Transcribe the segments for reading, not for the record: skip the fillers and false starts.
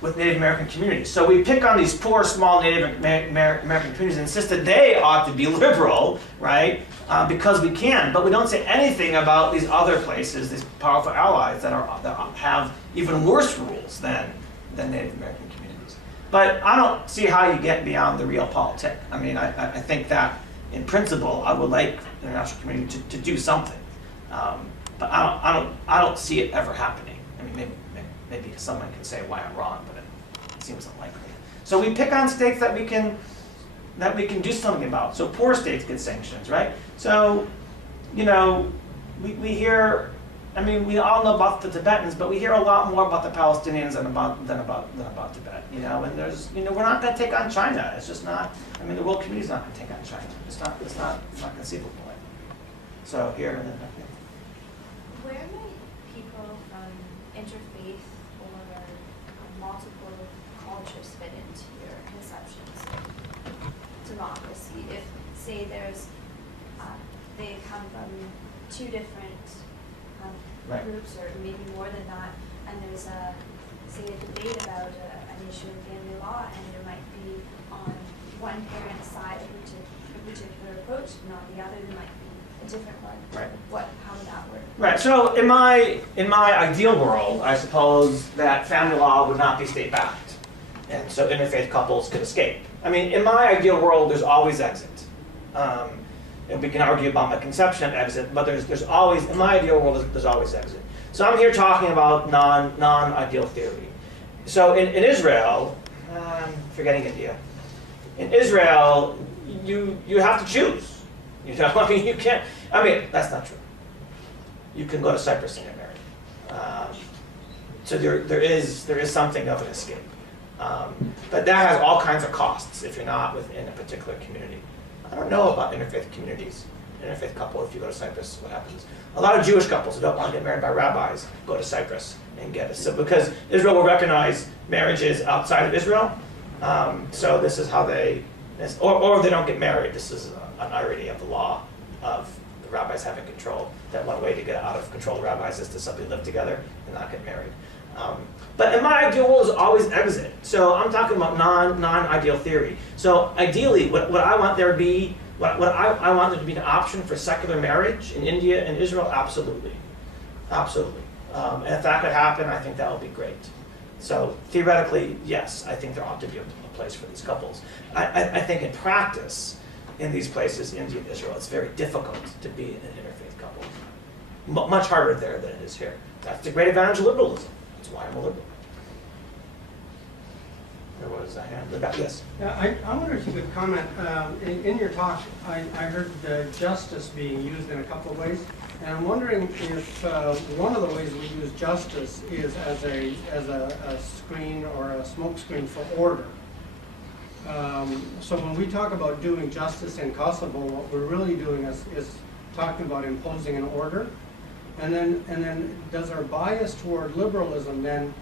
with Native American communities. So we pick on these poor, small Native American communities and insist that they ought to be liberal, right? Because we can, but we don't say anything about these other places, these powerful allies that have even worse rules than Native American communities. But I don't see how you get beyond the realpolitik. I mean, I think that in principle, I would like the international community to do something, but I don't see it ever happening. I mean, maybe someone can say why I'm wrong, but it seems unlikely. So we pick on states that we can do something about. So poor states get sanctions, right? So, you know, we hear, I mean, we all know about the Tibetans, but we hear a lot more about the Palestinians than about Tibet, you know, and there's, you know, we're not going to take on China. It's just not, I mean, the world community's not going to take on China. It's not conceivable. So here, and then, where might people from interfaith or multiple cultures fit into your conceptions of democracy? If, say, they come from two different right. groups, or maybe more than that, and there's a debate about an issue in family law, and there might be on one parent's side a particular approach, not the other. There might be a different one. Right. How would that work? Right. So in my ideal world, I suppose that family law would not be state-backed, and so interfaith couples could escape. I mean, in my ideal world, there's always exit. And we can argue about my conception of exit, but there's always, in my ideal world, there's always exit. So I'm here talking about non-ideal theory. So in Israel, I'm forgetting India. In Israel, you have to choose. You know, I mean, you can't. I mean, that's not true. You can go to Cyprus and get married. So there is something of an escape, but that has all kinds of costs if you're not within a particular community. I don't know about interfaith communities, interfaith couple. If you go to Cyprus, what happens? A lot of Jewish couples who don't want to get married by rabbis go to Cyprus and get it. So because Israel will recognize marriages outside of Israel, so this is how they, or if they don't get married. This is an irony of the law of the rabbis having control. That one way to get out of control of rabbis is to simply live together and not get married. But in my ideal world is always exit. So I'm talking about non-ideal theory. So ideally, what I want there to be, what I want there to be an option for secular marriage in India and Israel, absolutely. Absolutely. And if that could happen, I think that would be great. So theoretically, yes, I think there ought to be a place for these couples. I think in practice, in these places, India and Israel, it's very difficult to be an interfaith couple. Much harder there than it is here. That's the great advantage of liberalism. That's why I'm a liberal. There was a hand. Yes? Yeah, I wonder if you could comment, in your talk, I heard justice being used in a couple of ways, and I'm wondering if one of the ways we use justice is as a screen or a smoke screen for order. So when we talk about doing justice in Kosovo, what we're really doing is talking about imposing an order. And then does our bias toward liberalism then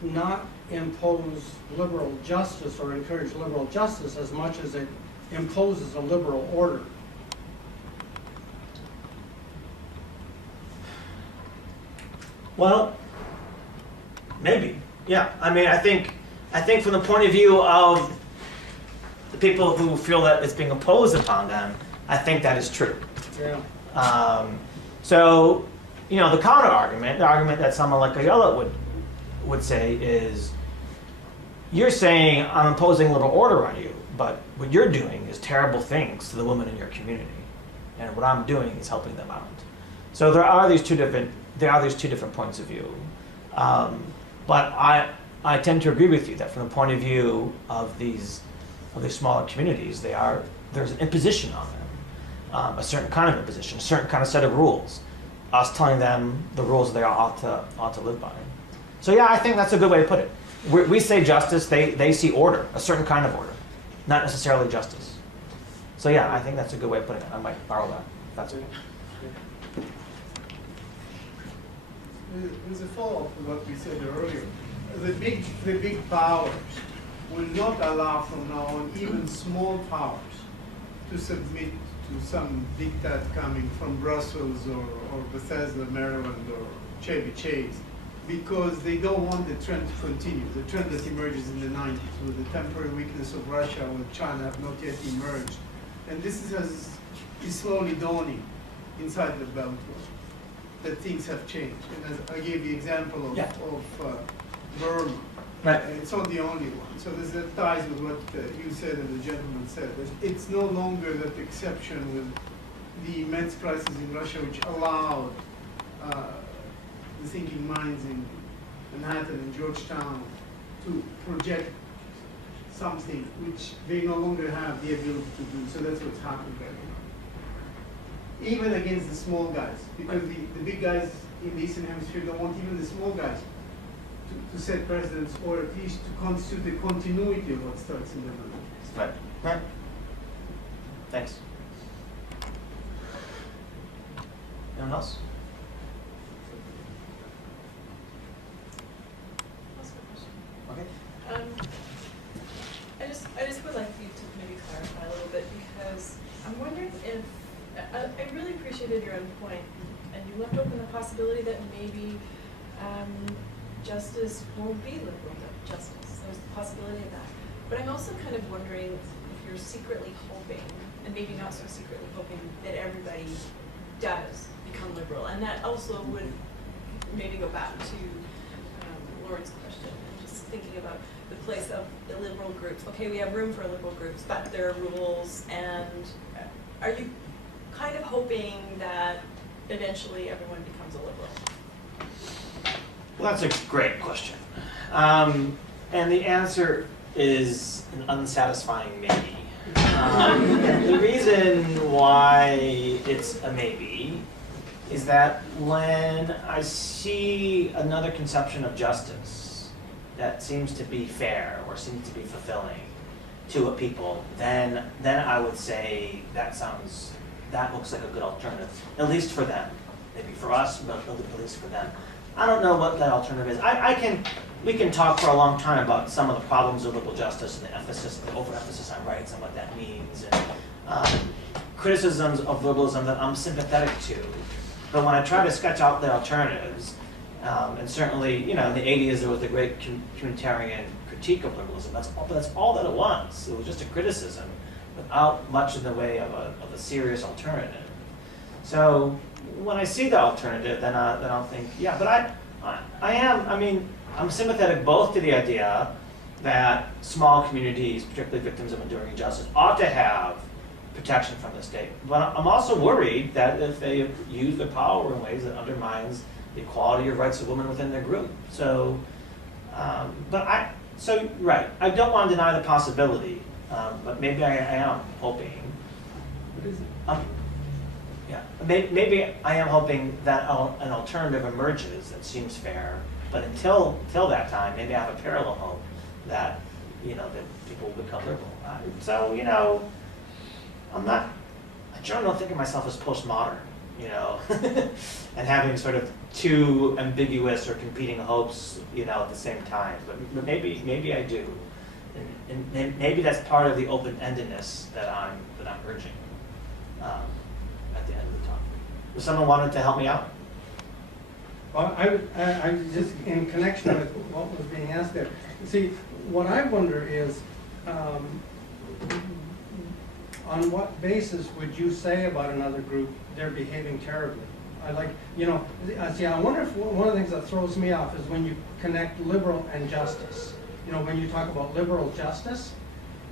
not impose liberal justice or encourage liberal justice as much as it imposes a liberal order? Well, maybe. Yeah. I mean, I think from the point of view of the people who feel that it's being imposed upon them, I think that is true. Yeah. So, you know, the counter argument, the argument that someone like Ayala would say is, you're saying I'm imposing a little order on you, but what you're doing is terrible things to the women in your community, and what I'm doing is helping them out. So there are these two different points of view, but I tend to agree with you that from the point of view of these smaller communities, there's an imposition on them. A certain kind of imposition, a certain kind of set of rules, us telling them the rules they ought to live by. So yeah, I think that's a good way to put it. We say justice, they see order, a certain kind of order, not necessarily justice. So yeah, I think that's a good way of putting it. I might borrow that, if that's okay. There's a follow-up to what we said earlier. The big powers will not allow from now on even small powers to submit to some diktat coming from Brussels or Bethesda, Maryland, or Chevy Chase. because they don't want the trend to continue, the trend that emerges in the 90s with the temporary weakness of Russia when China have not yet emerged. And this is slowly dawning inside the Beltway, that things have changed. And as I gave the example of, Yeah. Burma. Right. It's not the only one. So that ties with what you said and the gentleman said. It's no longer that exception with the immense crisis in Russia, which allowed the thinking minds in Manhattan and Georgetown to project something which they no longer have the ability to do. So that's what's happened right now. Even against the small guys, because the big guys in the Eastern Hemisphere don't want even the small guys to set precedents, or at least to constitute the continuity of what starts in the middle. Right. Right. Thanks. Anyone else? Okay. I just would like you to maybe clarify a little bit, because I'm wondering if, I really appreciated your own point, and you left open the possibility that maybe justice won't be liberal justice. There's the possibility of that. But I'm also kind of wondering if you're secretly hoping, and maybe not so secretly hoping, that everybody does become liberal. And that also would maybe go back to Lauren's question, and just thinking about the place of the liberal groups. Okay, we have room for liberal groups, but there are rules, and are you kind of hoping that eventually everyone becomes a liberal? Well, that's a great question. And the answer is an unsatisfying maybe. The reason why it's a maybe is that when I see another conception of justice that seems to be fair or seems to be fulfilling to a people, then I would say that looks like a good alternative, at least for them. Maybe for us, but at least for them. I don't know what that alternative is. We can talk for a long time about some of the problems of liberal justice and the overemphasis on rights and what that means, and criticisms of liberalism that I'm sympathetic to. But when I try to sketch out the alternatives, and certainly, in the 80s there was the great communitarian critique of liberalism. That's all that it was. It was just a criticism without much in the way of a serious alternative. So when I see the alternative, then I'll think, yeah. But I'm sympathetic both to the idea that small communities, particularly victims of enduring injustice, ought to have protection from the state. But I'm also worried that if they use their power in ways that undermines the equality of rights of women within their group. So, right, I don't want to deny the possibility, but maybe I am hoping. What is it? Yeah, maybe I am hoping that an alternative emerges that seems fair, but until that time, maybe I have a parallel hope that that people will become liberal. I generally don't think of myself as postmodern, and having sort of two ambiguous or competing hopes, at the same time. But maybe I do, and maybe that's part of the open-endedness that I'm urging. At the end of the talk. Was someone wanted to help me out? Well, I just in connection with what was being asked there. See, what I wonder is, on what basis would you say about another group they're behaving terribly? I wonder if one of the things that throws me off is when you connect liberal and justice. When you talk about liberal justice,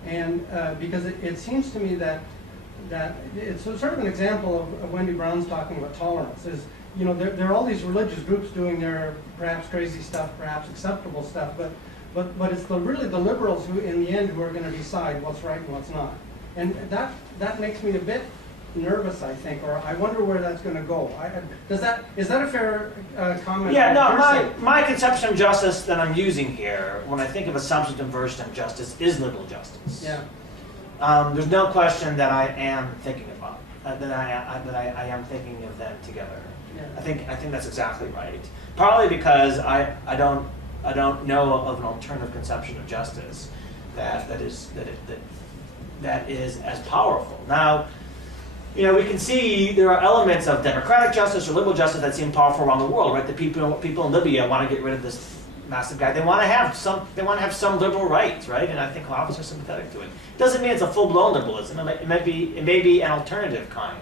and because it seems to me that it's sort of an example of Wendy Brown's talking about tolerance. Is there are all these religious groups doing their perhaps crazy stuff, perhaps acceptable stuff, but it's really the liberals who, in the end, who are going to decide what's right and what's not. And that makes me a bit nervous, I think, or I wonder where that's going to go. Is that a fair comment? Yeah, no, my conception of justice that I'm using here, when I think of a substantive version of justice, is liberal justice. Yeah. There's no question that I am thinking about that I am thinking of them together. Yeah. I think that's exactly right. Partly because I don't know of an alternative conception of justice that is as powerful. Now, you know, we can see there are elements of democratic justice or liberal justice that seem powerful around the world, right? The people in Libya want to get rid of this massive guy. They want to have some liberal rights, right? And I think a lot of us are sympathetic to it. Doesn't mean it's a full-blown liberalism. It may be an alternative kind.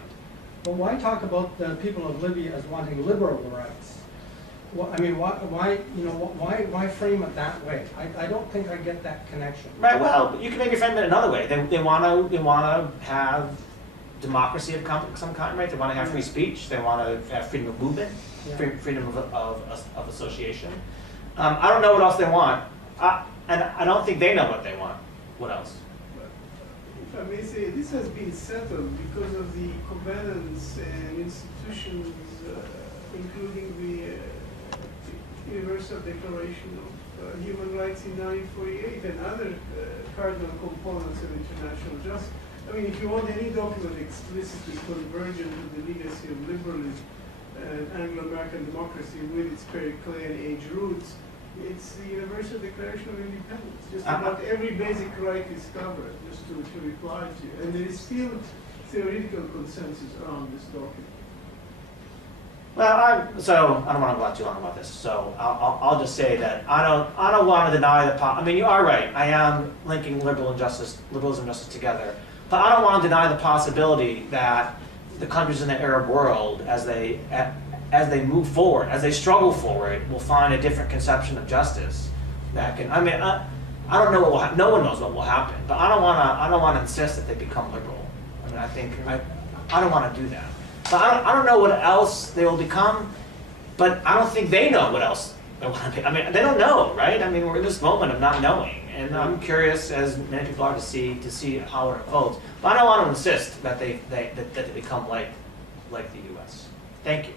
But why talk about the people of Libya as wanting liberal rights? Well, I mean, why frame it that way? I don't think I get that connection. Right. Well, you can maybe frame it another way. They want to have democracy of some kind, right? They want to have free speech. They want to have freedom of movement, Yeah. freedom of association. I don't know what else they want, and I don't think they know what they want. What else? If I may say, this has been settled because of the covenants and institutions, including the Universal Declaration of Human Rights in 1948 and other cardinal components of international justice. I mean, if you want any document explicitly convergent to the legacy of liberalism and Anglo-American democracy with its Periclean age roots, it's the Universal Declaration of Independence. Just about every basic right is covered, just to reply to you. And there is still theoretical consensus around this document. Well, so I don't want to go on too long about this. So I'll just say that I don't want to deny the. I mean, you are right. I am linking liberalism and justice together. But I don't want to deny the possibility that the countries in the Arab world, as they move forward, as they struggle forward, will find a different conception of justice. That can. I mean, I don't know what will happen. No one knows what will happen. But I don't want to insist that they become liberal. I mean, I think I don't want to do that. But I don't know what else they will become, but I don't think they know what else they want to be. I mean, they don't know, right? I mean, we're in this moment of not knowing, and I'm curious, as many people are, to see how it unfolds. But I don't want to insist that they become like the U.S. Thank you.